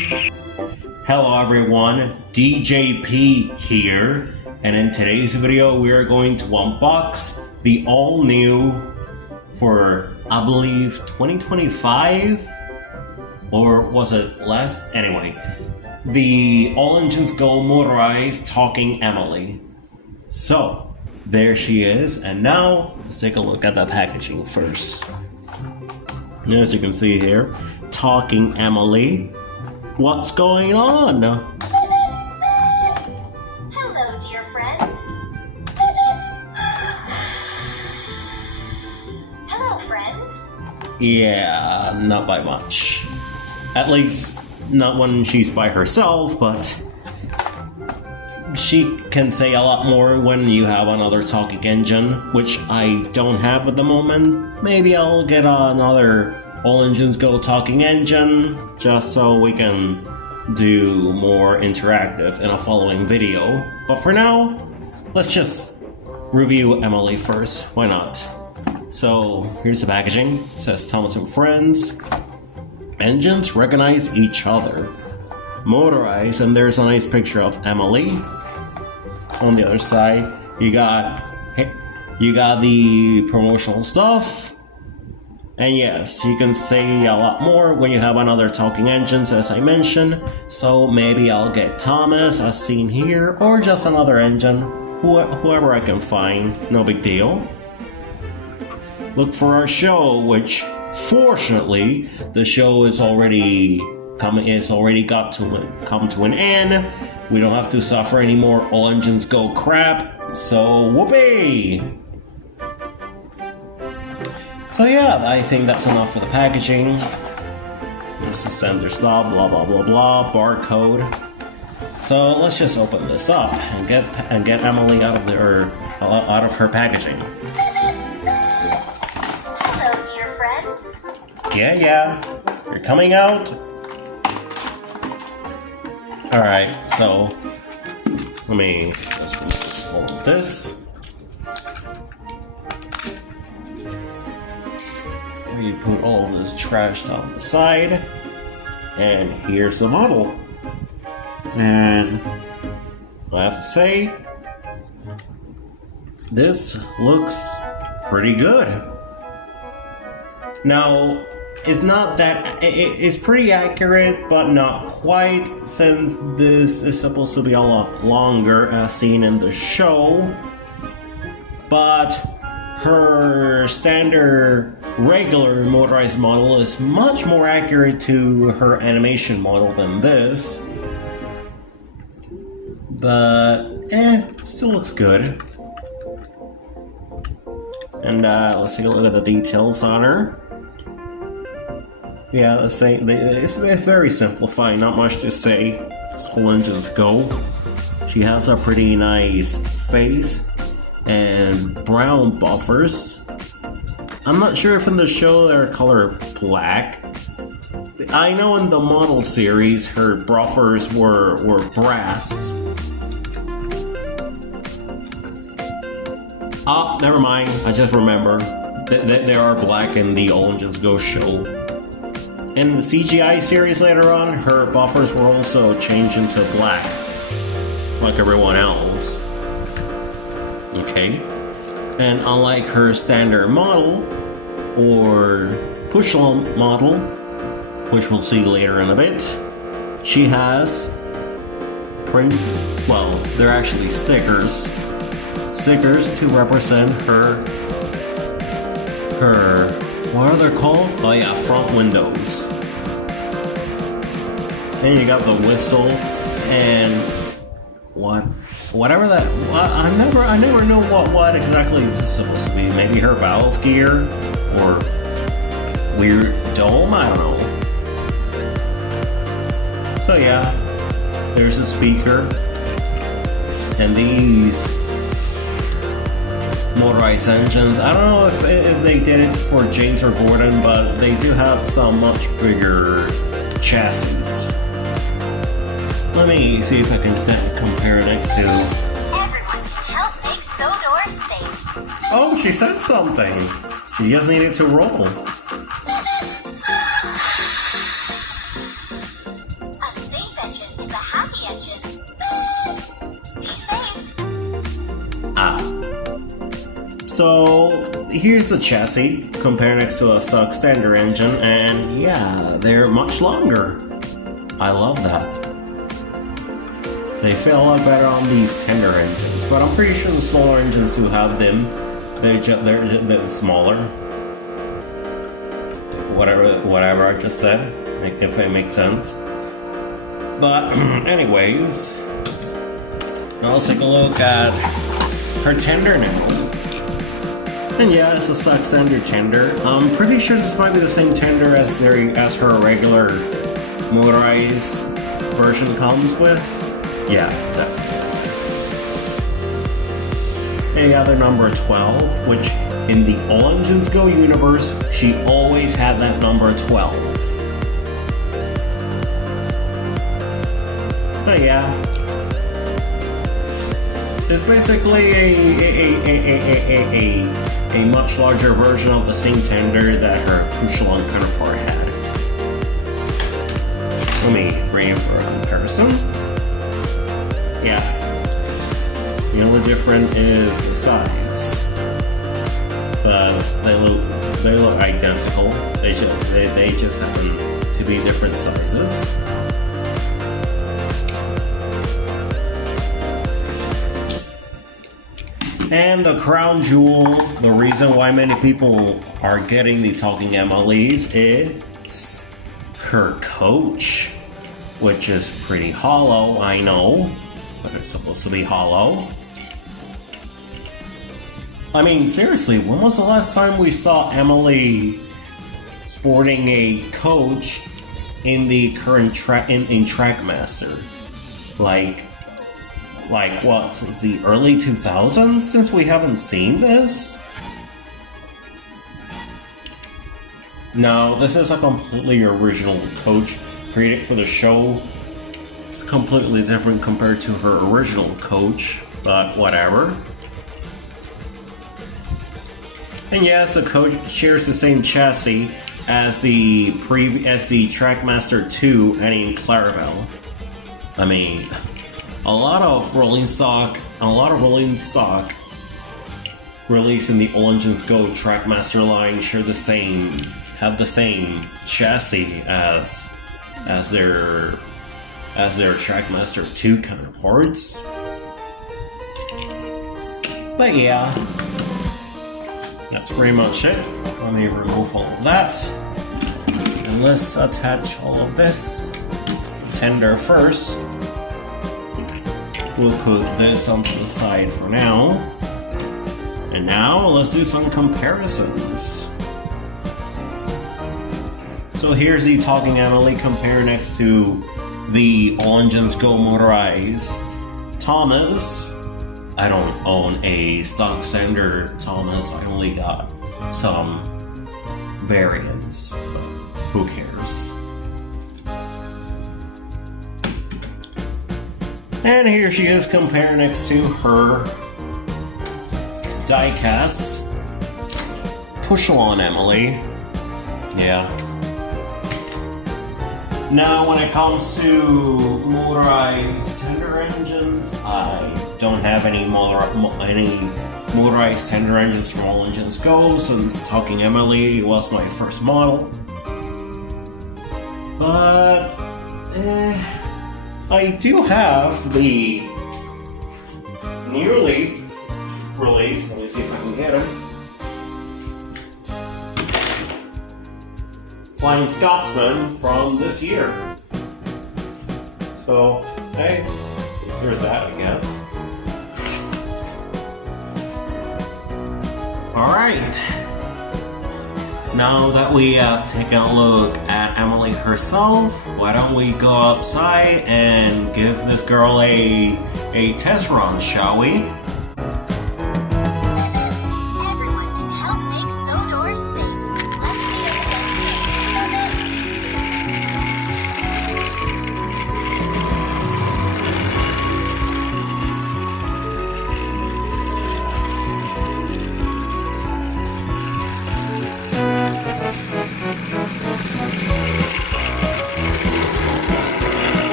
Hello everyone, D.J.P here, and in today's video we are going to unbox the all-new for, I believe, 2025? Or was it last? Anyway, the All Engines Go Motorized Talking Emily. So, there she is, and now let's take a look at the packaging first. As you can see here, Talking Emily. What's going on? Hello, dear friend. Hello, friend. Yeah, not by much. At least, not when she's by herself, but she can say a lot more when you have another talking engine, which I don't have at the moment. Maybe I'll get another All Engines Go talking engine, just so we can do more interactive in a following video. But for now, let's just review Emily first. Why not? So here's the packaging. It says Thomas and Friends. Engines recognize each other. Motorized, and there's a nice picture of Emily. On the other side, you got the promotional stuff. And yes, you can say a lot more when you have another talking engines, as I mentioned. So maybe I'll get Thomas, as seen here, or just another engine. Whoever I can find, no big deal. Look for our show, which fortunately the show is already come to an end. We don't have to suffer any more All Engines Go crap. So whoopee! So yeah, I think that's enough for the packaging. This is sender stop, blah blah blah blah, barcode. So let's just open this up and get Emily out of her packaging. Hello, dear friend. Yeah, you're coming out. All right, so let me just hold this. You put all of this trash on the side, and here's the model. And I have to say, this looks pretty good. Now, it's not that it's pretty accurate, but not quite, since this is supposed to be a lot longer, as seen in the show. But her standard regular motorized model is much more accurate to her animation model than this. But, still looks good. And let's take a look at the details on her. Yeah, it's very simplified, not much to say. This All Engines Go. She has a pretty nice face and brown buffers. I'm not sure if in the show they're color black. I know in the model series her buffers were brass. Oh, never mind. I just remembered that they are black in the All Engines Go show. In the CGI series later on, her buffers were also changed into black, like everyone else. Okay. And unlike her standard model, or push model, which we'll see later in a bit, she has they're actually stickers to represent her, what are they called? Oh yeah, front windows. Then you got the whistle and whatever that. I never know what exactly this is supposed to be. Maybe her valve gear or weird dome. I don't know. So yeah, there's a speaker and these motorized engines. I don't know if they did it for James or Gordon, but they do have some much bigger chassis. Let me see if I can compare next to. Everyone can help make Sodor safe. Oh, she said something. She just needed to roll. A engine. Be safe. Ah. So here's the chassis compared next to a stock standard engine, and yeah, they're much longer. I love that. They feel a lot better on these tender engines, but I'm pretty sure the smaller engines do have them. They're smaller. Whatever I just said, if it makes sense. But anyways, now let's take a look at her tender now. And yeah, it's a stock standard tender. I'm pretty sure this might be the same tender as her regular motorized version comes with. Yeah, definitely. And yeah, they're number 12, which in the All Engines Go universe, she always had that number 12. But yeah, it's basically a much larger version of the same tender that her Echelon counterpart had. Let me bring it for a comparison. Yeah, the only difference is the size, but they look identical. They just happen to be different sizes. And the crown jewel, the reason why many people are getting the talking MLEs is her coach, which is pretty hollow, I know, but it's supposed to be hollow. I mean, seriously, when was the last time we saw Emily sporting a coach in the current in TrackMaster? Like what, since the early 2000s, since we haven't seen this? No, this is a completely original coach created for the show. It's completely different compared to her original coach, but whatever. And yes, the coach shares the same chassis as the TrackMaster 2 and in Clarabelle. I mean, a lot of rolling stock released in the All Engines Go TrackMaster line have the same chassis as their TrackMaster 2 counterparts. But yeah, that's pretty much it. Let me remove all of that. And let's attach all of this. Tender first. We'll put this onto the side for now. And now let's do some comparisons. So here's the Talking Emily compared next to the All Engines Go Motorized Thomas. I don't own a stock standard Thomas, I only got some variants, but who cares? And here she is compared next to her diecast push-along Emily. Yeah. Now, when it comes to motorized tender engines, I don't have any motorized tender engines from All Engines Go, since Talking Emily was my first model. But I do have the newly released, let me see if I can get him, Flying Scotsman from this year. So, hey, there's that, I guess. Alright. Now that we have taken a look at Emily herself, why don't we go outside and give this girl a test run, shall we? Everyone can help make Sodor safe. Let's see if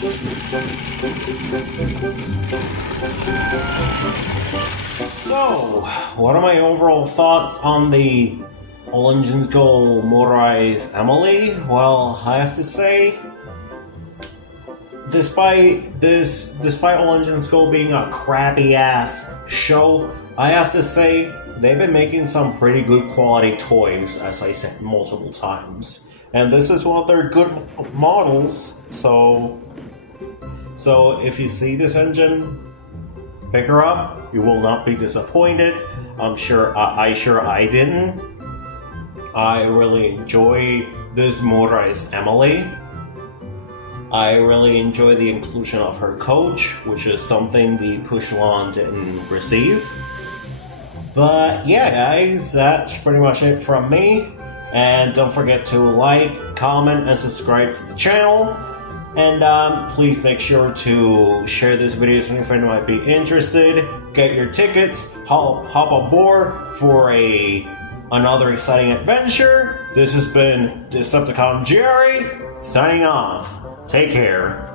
So, what are my overall thoughts on the All Engines Go Motorized Emily? Well, I have to say, despite All Engines Go being a crappy ass show, I have to say they've been making some pretty good quality toys, as I said multiple times. And this is one of their good models, so if you see this engine, pick her up. You will not be disappointed. I didn't. I really enjoy this motorized Emily. I really enjoy the inclusion of her coach, which is something the Push-Lawn didn't receive. But yeah, guys, that's pretty much it from me. And don't forget to like, comment, and subscribe to the channel. And please make sure to share this video with any friend who might be interested. Get your tickets, hop aboard for another exciting adventure. This has been Decepticon Jerry, signing off. Take care.